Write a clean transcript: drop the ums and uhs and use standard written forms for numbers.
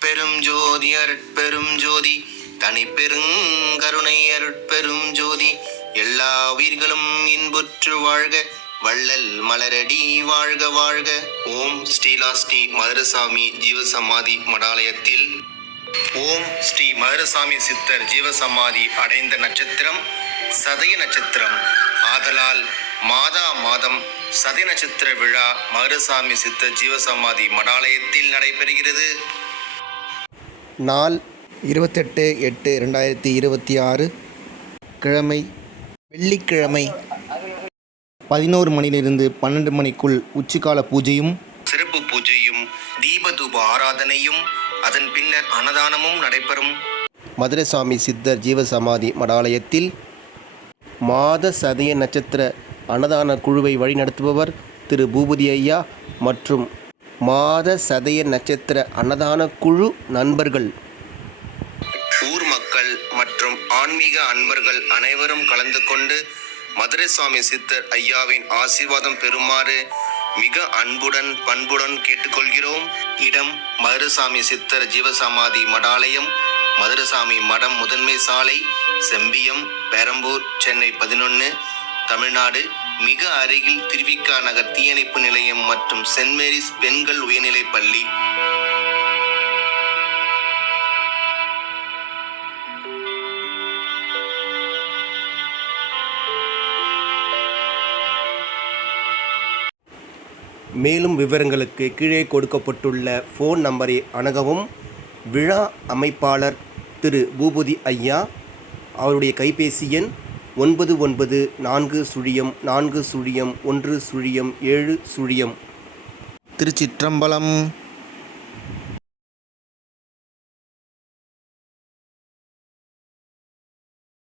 அருட்பெரும் ஜோதி அருட்பெரும் ஜோதி தனி பெருங்கருணை அருட்பெரும் ஜோதி எல்லா உயிர்களும் இன்புற்று வாழ்க வள்ளல் மலரடி வாழ்க வாழ்க. ஓம் ஸ்ரீலாஸ்ரீ மதுரசாமி ஜீவசமாதி மடாலயத்தில் ஓம் ஸ்ரீ மதுரசாமி சித்தர் ஜீவசமாதி அடைந்த நட்சத்திரம் சதய நட்சத்திரம் ஆதலால் மாதா மாதம் சதய நட்சத்திர விழா மதுரசாமி சித்தர் ஜீவசமாதி மடாலயத்தில் நடைபெறுகிறது. நாள் 28/8/2026 கிழமை வெள்ளிக்கிழமை 11 மணியிலிருந்து 12 மணிக்குள் உச்சிக்கால பூஜையும் சிறப்பு பூஜையும் தீபதூப ஆராதனையும் அதன் பின்னர் அன்னதானமும் நடைபெறும். மதுரசாமி சித்தர் ஜீவசமாதி மடாலயத்தில் மாத சதய நட்சத்திர அன்னதான குழுவை வழிநடத்துபவர் திரு பூபதி ஐயா மற்றும் மாத சதய நட்சத்திர அன்னதான குழு நண்பர்கள், ஊர் மக்கள் மற்றும் ஆன்மீக அன்பர்கள் அனைவரும் கலந்து கொண்டு மதுரசாமி சித்தர் ஐயாவின் ஆசீர்வாதம் பெறுமாறு மிக அன்புடன் பண்புடன் கேட்டுக்கொள்கிறோம். இடம் மதுரசாமி சித்தர் ஜீவசமாதி மடாலயம், மதுரசாமி மடம், முதன்மை சாலை, செம்பியம், பெரம்பூர், சென்னை 11, தமிழ்நாடு. மிக அருகில் திருவிக்கா நகர் தீயணைப்பு நிலையம் மற்றும் சென்ட் மேரிஸ் பெண்கள் உயர்நிலைப் பள்ளி. மேலும் விவரங்களுக்கு கீழே கொடுக்கப்பட்டுள்ள ஃபோன் நம்பரை அணுகவும். விழா அமைப்பாளர் திரு பூபதி ஐயா. அவருடைய கைபேசி எண் 9940401070. திருச்சிற்றம்பலம்.